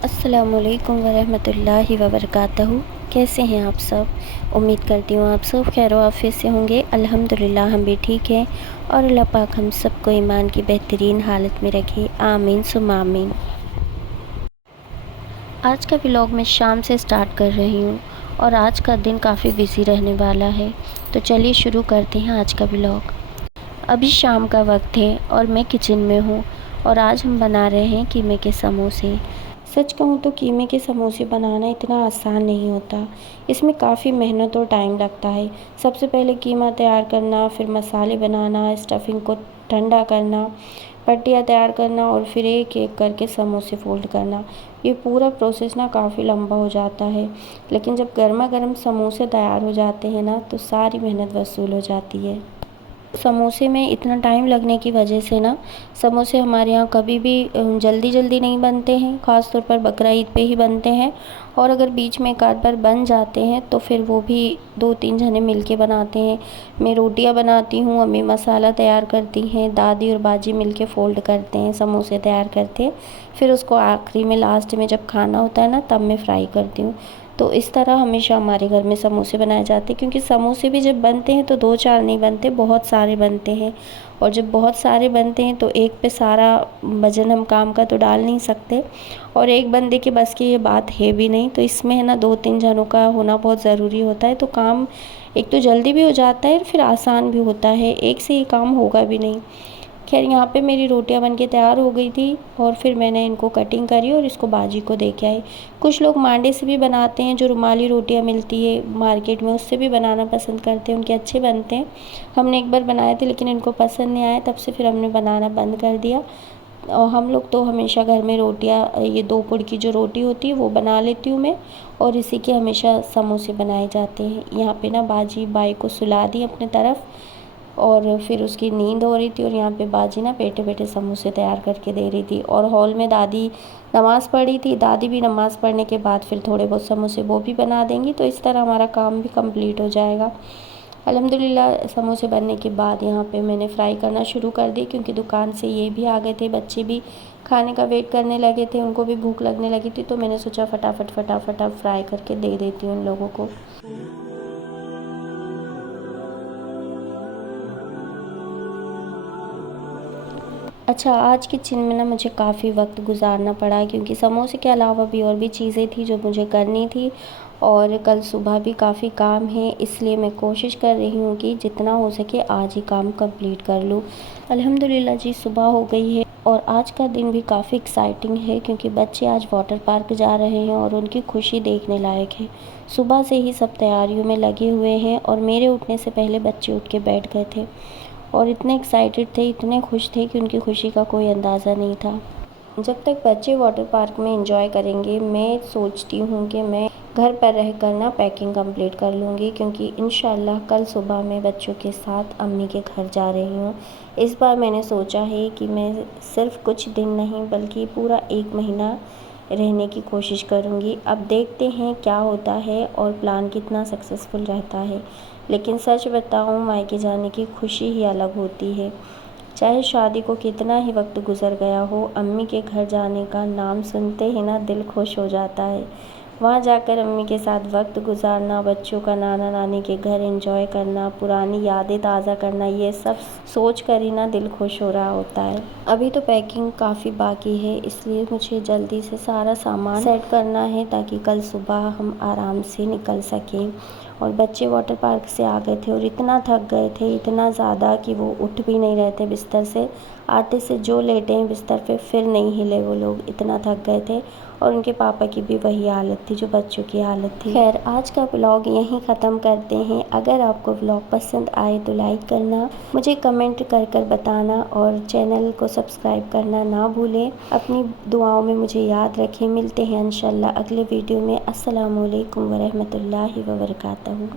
अस्सलामुअलैकुम वरहमतुल्लाहि वबरकातुहू। कैसे हैं आप सब? उम्मीद करती हूँ आप सब खैर आफियत से होंगे। अल्हम्दुलिल्लाह हम भी ठीक हैं और अल्लाह पाक हम सबको ईमान की बेहतरीन हालत में रखे, आमीन सुम्मा आमीन। आज का व्लॉग मैं शाम से स्टार्ट कर रही हूँ और आज का दिन काफ़ी बिजी रहने वाला है, तो चलिए शुरू करते हैं आज का व्लॉग। अभी शाम का वक्त है और मैं किचन में हूँ और आज हम बना रहे हैं कीमे के समोसे। सच कहूँ तो कीमे के समोसे बनाना इतना आसान नहीं होता, इसमें काफ़ी मेहनत और टाइम लगता है। सबसे पहले कीमा तैयार करना, फिर मसाले बनाना, स्टफिंग को ठंडा करना, पट्टियाँ तैयार करना और फिर एक एक करके समोसे फोल्ड करना। ये पूरा प्रोसेस ना काफ़ी लंबा हो जाता है, लेकिन जब गर्मा गर्म समोसे तैयार हो जाते हैं ना तो सारी मेहनत वसूल हो जाती है। समोसे में इतना टाइम लगने की वजह से ना समोसे हमारे यहाँ कभी भी जल्दी जल्दी नहीं बनते हैं, ख़ास तौर पर बकरा ईद पे ही बनते हैं। और अगर बीच में एक आध बार बन जाते हैं तो फिर वो भी 2-3 जने मिल के बनाते हैं। मैं रोटियां बनाती हूँ, अम्मी मसाला तैयार करती हैं, दादी और बाजी मिल के फ़ोल्ड करते हैं, समोसे तैयार करते हैं। फिर उसको आखिरी में लास्ट में जब खाना होता है ना तब मैं फ्राई करती हूँ। तो इस तरह हमेशा हमारे घर में समोसे बनाए जाते हैं, क्योंकि समोसे भी जब बनते हैं तो 2-4 नहीं बनते, बहुत सारे बनते हैं। और जब बहुत सारे बनते हैं तो एक पे सारा वज़न हम काम का तो डाल नहीं सकते, और एक बंदे के बस की ये बात है भी नहीं। तो इसमें है ना 2-3 जनों का होना बहुत ज़रूरी होता है, तो काम एक तो जल्दी भी हो जाता है और फिर आसान भी होता है, एक से ये काम होगा भी नहीं। खैर यहाँ पे मेरी रोटियां बनके तैयार हो गई थी और फिर मैंने इनको कटिंग करी और इसको बाजी को दे के आई। कुछ लोग मांडे से भी बनाते हैं, जो रुमाली रोटियां मिलती है मार्केट में, उससे भी बनाना पसंद करते हैं, उनके अच्छे बनते हैं। हमने एक बार बनाए थे लेकिन इनको पसंद नहीं आया, तब से फिर हमने बनाना बंद कर दिया। और हम लोग तो हमेशा घर में रोटियां, ये 2 पुड़ की जो रोटी होती है वो बना लेती हूँ मैं, और इसी के हमेशा समोसे बनाए जाते हैं। यहाँ पे ना बाजी बाई को सुला दी अपने तरफ और फिर उसकी नींद हो रही थी, और यहाँ पे बाजी ना पेटे पेटे समोसे तैयार करके दे रही थी। और हॉल में दादी नमाज़ पढ़ी थी, दादी भी नमाज़ पढ़ने के बाद फिर थोड़े बहुत समोसे वो भी बना देंगी, तो इस तरह हमारा काम भी कंप्लीट हो जाएगा। अल्हम्दुलिल्लाह समोसे बनने के बाद यहाँ पे मैंने फ्राई करना शुरू कर दी, क्योंकि दुकान से ये भी आ गए थे, बच्चे भी खाने का वेट करने लगे थे, उनको भी भूख लगने लगी थी, तो मैंने सोचा फटाफट फटाफट अब फ्राई करके दे देती हूँ उन लोगों को। अच्छा, आज किचन में ना मुझे काफ़ी वक्त गुजारना पड़ा, क्योंकि समोसे के अलावा भी और भी चीज़ें थी जो मुझे करनी थी, और कल सुबह भी काफ़ी काम है, इसलिए मैं कोशिश कर रही हूँ कि जितना हो सके आज ही काम कंप्लीट कर लूँ। अल्हम्दुलिल्लाह जी सुबह हो गई है और आज का दिन भी काफ़ी एक्साइटिंग है, क्योंकि बच्चे आज वाटर पार्क जा रहे हैं और उनकी खुशी देखने लायक है। सुबह से ही सब तैयारियों में लगे हुए हैं और मेरे उठने से पहले बच्चे उठ के बैठ गए थे और इतने एक्साइटेड थे, इतने खुश थे कि उनकी खुशी का कोई अंदाज़ा नहीं था। जब तक बच्चे वाटर पार्क में एंजॉय करेंगे, मैं सोचती हूँ कि मैं घर पर रह कर ना पैकिंग कंप्लीट कर लूँगी, क्योंकि इंशाल्लाह कल सुबह मैं बच्चों के साथ अम्मी के घर जा रही हूँ। इस बार मैंने सोचा है कि मैं सिर्फ कुछ दिन नहीं बल्कि पूरा 1 महीना रहने की कोशिश करूँगी। अब देखते हैं क्या होता है और प्लान कितना सक्सेसफुल रहता है। लेकिन सच बताऊँ, मायके जाने की खुशी ही अलग होती है। चाहे शादी को कितना ही वक्त गुजर गया हो, अम्मी के घर जाने का नाम सुनते ही ना दिल खुश हो जाता है। वहाँ जाकर अम्मी के साथ वक्त गुजारना, बच्चों का नाना नानी के घर एंजॉय करना, पुरानी यादें ताज़ा करना, ये सब सोच कर ही ना दिल खुश हो रहा होता है। अभी तो पैकिंग काफ़ी बाकी है, इसलिए मुझे जल्दी से सारा सामान सेट करना है ताकि कल सुबह हम आराम से निकल सकें। और बच्चे वाटर पार्क से आ गए थे और इतना थक गए थे, इतना ज़्यादा कि वो उठ भी नहीं रहे थे बिस्तर से। आते से जो लेटे हैं बिस्तर पे फिर नहीं हिले वो लोग, इतना थक गए थे। और उनके पापा की भी वही हालत थी जो बच्चों की हालत थी। खैर आज का व्लॉग यहीं ख़त्म करते हैं। अगर आपको व्लॉग पसंद आए तो लाइक करना, मुझे कमेंट कर कर बताना और चैनल को सब्सक्राइब करना ना भूलें। अपनी दुआओं में मुझे याद रखें। मिलते हैं इंशाल्लाह अगले वीडियो में। अस्सलामु अलैकुम वरहमतुल्लाहि वबरकातुहू।